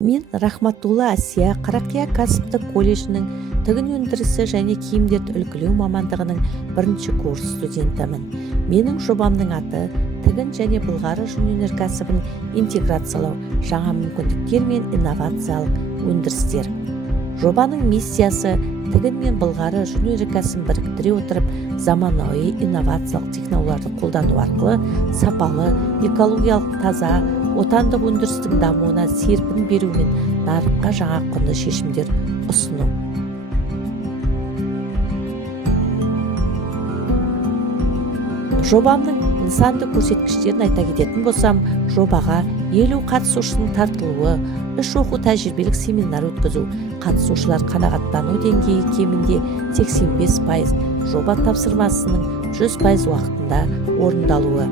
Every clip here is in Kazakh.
Мен Рахматулла Асия Қарақия кәсіптік колледжінің тігін өндірісі және киімдерді үлгілеу мамандығының бірінші курс студентімін. Менің жобамның аты тігін және былғары жүн өнеркәсібін интеграциялау, жаңа мүмкіндіктер мен инновациялық өндірістер. Жобаның миссиясы тігін мен былғары жүн өнеркәсібін біріктіре отырып, заманауи инновациялық технологияларды қолдану арқылы сапалы, экологиялық таза, отандық өндірістің дамуына серпін беру мен нарыққа жаңа құнды шешімдер ұсыну. Жобамның нысанды көрсеткіштерін айта кететін болсам, жобаға 50 қатысушының тартылуы, үш оқу тәжірибелік семинар өткізу, қатысушылар қанағаттану деңгейі кемінде 85%, жоба тапсырмасының 100% уақытында орындалуы.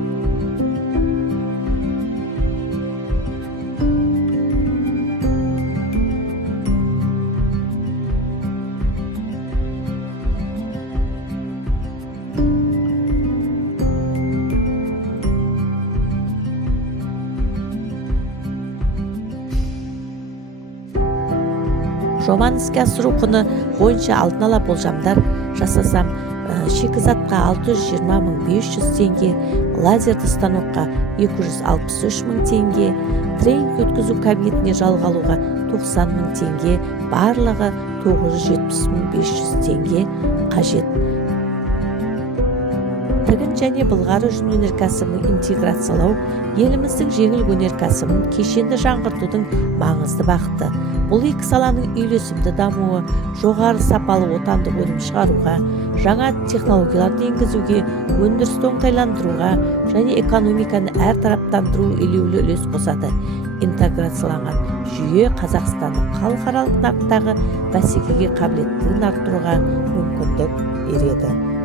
Жобаны іске асыру құны бойынша алдын ала болжамдар жасасам, шикізатқа 620.500 теңге, лазерді станокқа 263.000 теңге, тренинг өткізу кабинетіне жалға алуға 90.000 теңге, барлығы 970.500 теңге қажет. Тігін және былғары жүн өнеркәсібін интеграциялау еліміздің жеңіл өнеркәсібін кешенді жаңғыртудың маңызды бағыты. Бұл екі саланың үйлесімді дамуы, жоғары сапалы отандық өнім шығаруға, жаңа технологияларды енгізуге, өндірісті оңтайландыруға және экономиканы әртараптандыру елеулі үлес қосады. Интеграцияланған жүйе Қазақстанның халықаралық нарықтағы бәсекеге қабілеттілігін арттыруға мүмкіндік береді.